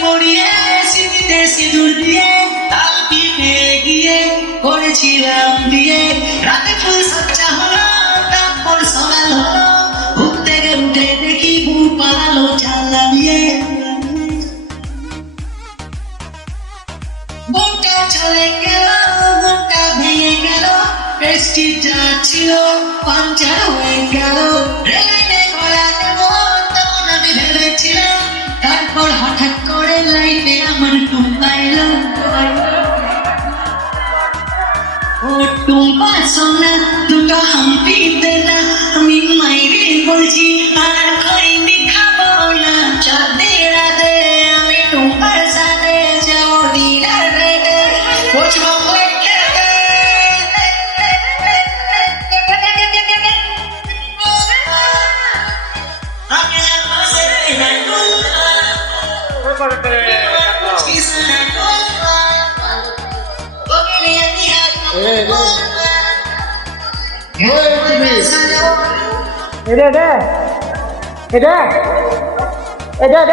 পড়িয়ে স্মৃতিতে সিঁদুর দিয়ে তাল পিঠে গিয়ে করেছিলাম বিয়ে রাতে ফুল সজ্জা হলো তারপর সকাল হলো ঘুম থেকে উঠে দেখি বউ পালালো জানলা দিয়ে বউটা চলে গেল মনটা ভেঙে গেল পেস্টিটা ছিল পাঞ্চার হয়ে গেল রেলে করা দেব তখন আমি ভেবেছিলাম তারপর হঠাৎ করে লাইফে আমার টুম্পা এলো ও টুম্পা সোনা দুটো হাম্পি দে না আমি মাইরে বলছি আর খৈনি খাবো না চাঁদে রাতে আমি টুম্পার সাথে যাবো দিরা রেটে বুঝবো এটা